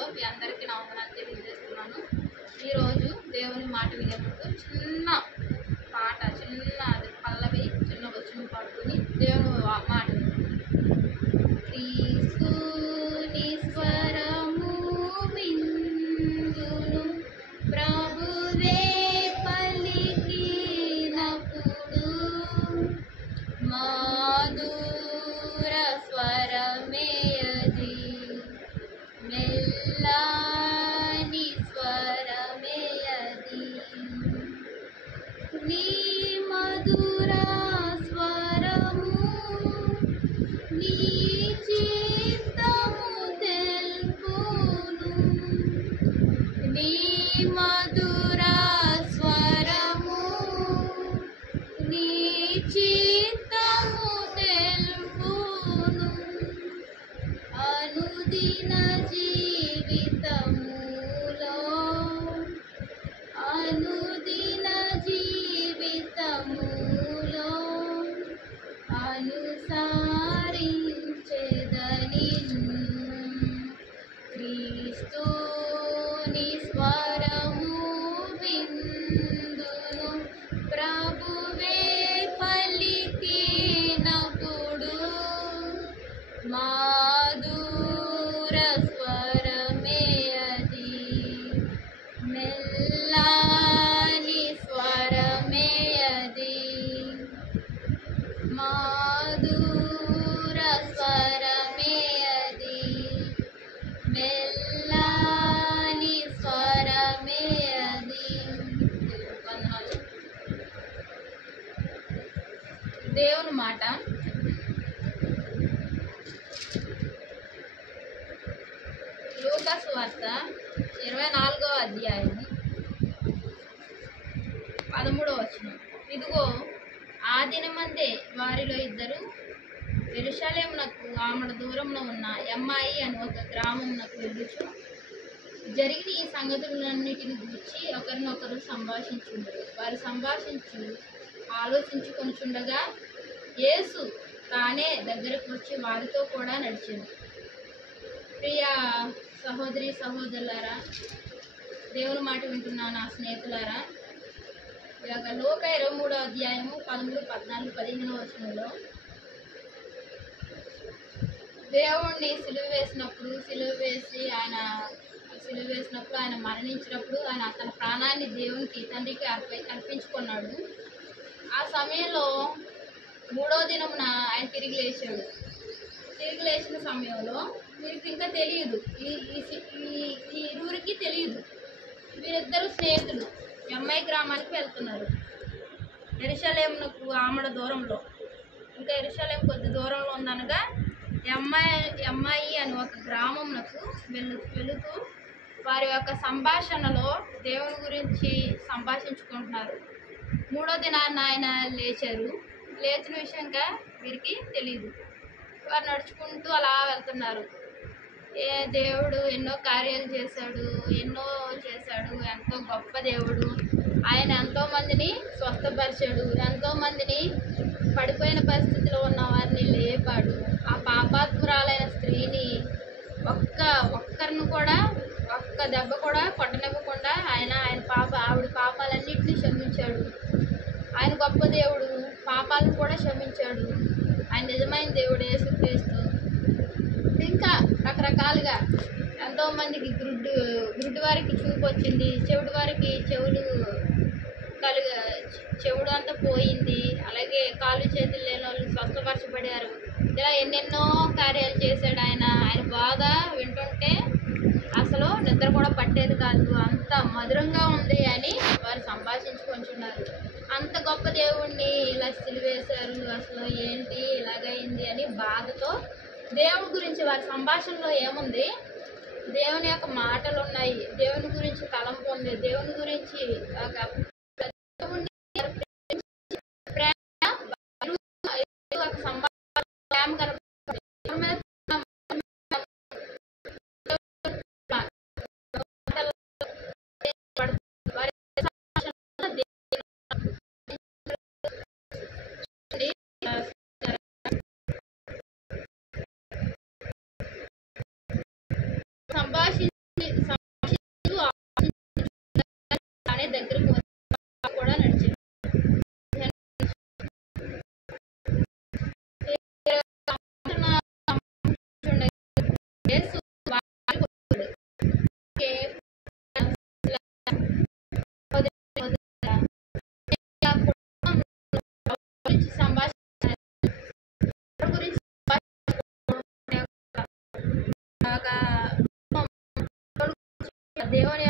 నామములో మీ అందరికీ నా వందనాలు తెలియజేస్తున్నాను. ఈరోజు దేవుని మాట వినేటప్పుడు చిన్న పాట, చిన్న పల్లవి, చిన్న వచనం పాడుకొని దేవుని మాట క్రీస్తుని స్వరము విందును ప్రభువే పలికినప్పుడు మధుర స్వరమే అది, మెల్లని స్వరమే అది. నీ మధుర స్వరము నీ చిత్తము తెలుపును. నీ మధుర స్వరము నీ చిత్తము తెలుపును. అనుదిన జీవితములో అనుదిన జీవితములో అనుసరించెదని క్రీస్తుని స్వరము విందును ప్రభువే పలికినప్పుడు మధుర స్వరమే అది, మెల్లని స్వరమే అది. మధుర స్వరమే అది, మెల్లని స్వరమే అది. దేవుని మాట లూకా సువార్త 24వ అధ్యాయం 13వ వచనం. ఇదిగో ఆ దినమందే వారిలో ఇద్దరు యెరూషలేమునకు ఆమడ దూరమున ఉన్న ఎమ్మాయి అని ఒక గ్రామమునకు వెళ్ళుచు జరిగిన ఈ సంగతులన్నిటిని గూర్చి ఒకరినొకరు సంభాషించుండరు. వారు ఆలోచించుకొనుచుండగా యేసు తానే దగ్గరకు వచ్చి వారితో కూడా నడిచెను. ప్రియ సహోదరి సహోదరులారా, దేవుని మాట వింటున్నా నా స్నేహితులారా, ఇలాగ లూకా 23వ అధ్యాయము 13, 14, 15వ వచనంలో దేవుణ్ణి సిలువ వేసినప్పుడు ఆయన మరణించినప్పుడు ఆయన తన ప్రాణాన్ని దేవునికి తండ్రికి అర్పించుకున్నాడు. ఆ సమయంలో 3వ దినమున ఆయన తిరిగి లేచిన సమయంలో వీరికి ఇంకా తెలియదు, ఈ ఇరువురికి తెలియదు. వీరిద్దరు స్నేహితులు ఎమ్మాయి గ్రామానికి వెళ్తున్నారు. యెరూషలేమునకు ఆమడ దూరంలో, ఇంకా యెరూషలేము కొద్ది దూరంలో ఉందనగా ఎమ్మాయి అని ఒక గ్రామమునకు వెళుతూ వారి యొక్క సంభాషణలో దేవుని గురించి సంభాషించుకుంటున్నారు. 3వ దినాన్న ఆయన లేచిన విషయంగా వీరికి తెలియదు. వారు నడుచుకుంటూ అలా వెళ్తున్నారు. దేవుడు ఎన్నో కార్యాలు చేశాడు, ఎంతో గొప్ప దేవుడు. ఆయన ఎంతోమందిని స్వస్థపరిచాడు, ఎంతోమందిని పడిపోయిన పరిస్థితిలో ఉన్న వారిని లేపాడు. ఆ పాపాత్మురాలైన స్త్రీని ఒక్కరిని కూడా ఒక్క దెబ్బ కూడా కొట్టనివ్వకుండా ఆవిడ పాపాలన్నింటినీ క్షమించాడు. ఆయన గొప్ప దేవుడు, పాపాలను కూడా క్షమించాడు. ఆయన నిజమైన దేవుడు యేసుక్రీస్తు. ఇంకా రకరకాలుగా ఎంతోమందికి గుడ్డి వారికి చూపు వచ్చింది, చెవిటి వారికి చెవుడు అంతా పోయింది, అలాగే కాళ్ళు చేతులు లేని వాళ్ళు స్వస్థపరచబడారు. ఇలా ఎన్నెన్నో కార్యాలు చేశాడు ఆయన. ఆయన బాధ వింటుంటే అసలు నిద్ర కూడా పట్టేది కాదు, అంత మధురంగా ఉంది అని వారు సంభాషించుకుంటున్నారు. అంత గొప్ప దేవుణ్ణి ఇలా సిలువేశారు, అసలు ఏంటి ఇలాగైంది అని బాధతో దేవుని గురించి వారి సంభాషణలో ఏముంది, దేవుని యొక్క మాటలు ఉన్నాయి, దేవుని గురించి తలంపు ఉంది, దేవుని గురించి సంభాషించి సమీక్షిస్తూ అనే దగ్గరకు కూడా నడిచింది. దేవుని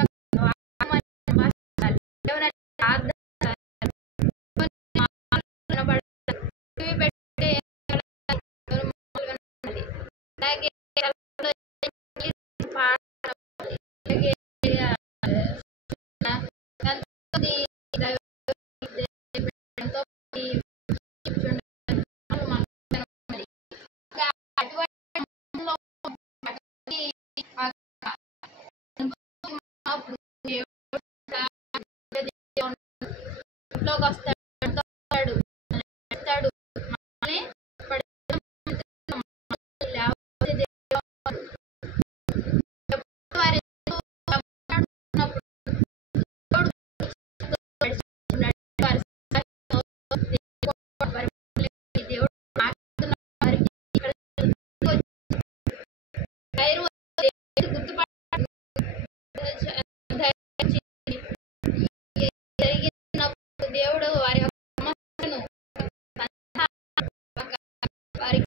వస్తాడు దేవుడు వారి సమస్యను వారికి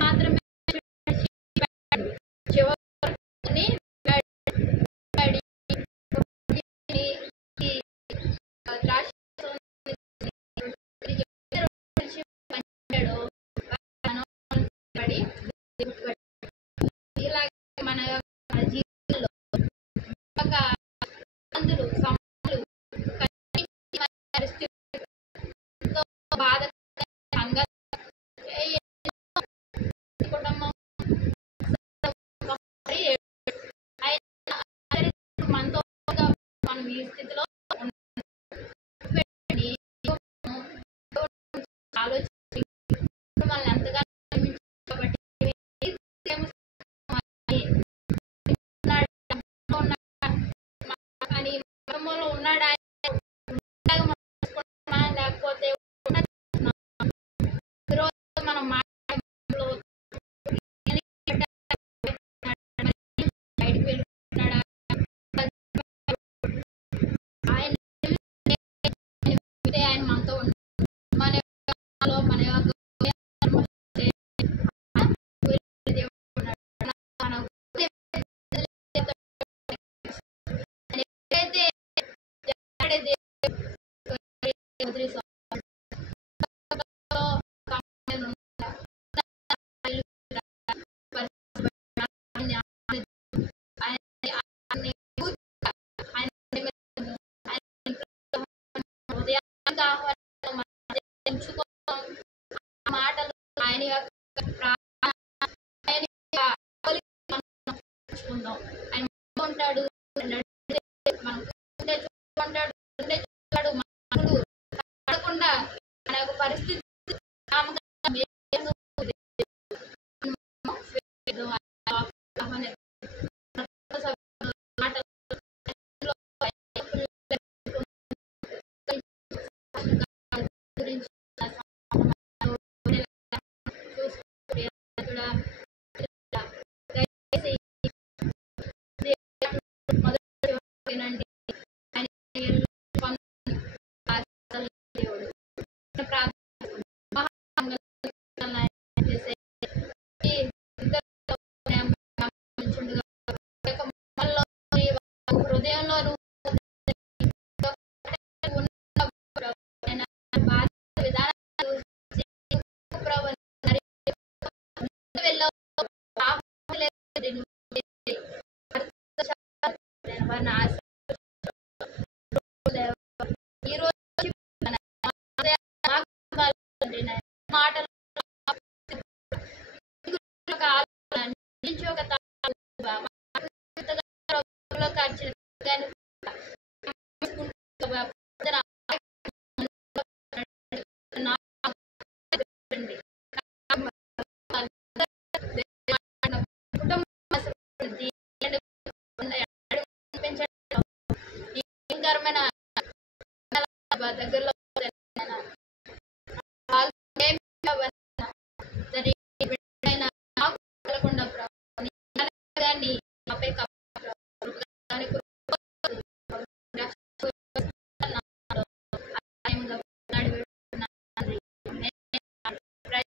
మాత్రమే చివరిని ఇలాగే మన జీవితంలో ఒక అందులు సమస్యలు పరిస్థితులతో బాధకరంగా కుటుంబం మనతో మనం ఈ స్థితిలో ఆలోచించి మనల్ని ఎంతగా ఉన్నాడా లేకపోతే మనం బయటకు వెళ్ళిపోతున్నాడా ఆయన మనతో మన యొక్క మాటలు ఆయన యొక్క ఆయన ఉంటాడు పడకుండా మన యొక్క పరిస్థితి హృదయంలో మాటలు హైదరాబాద్ దగ్గరలో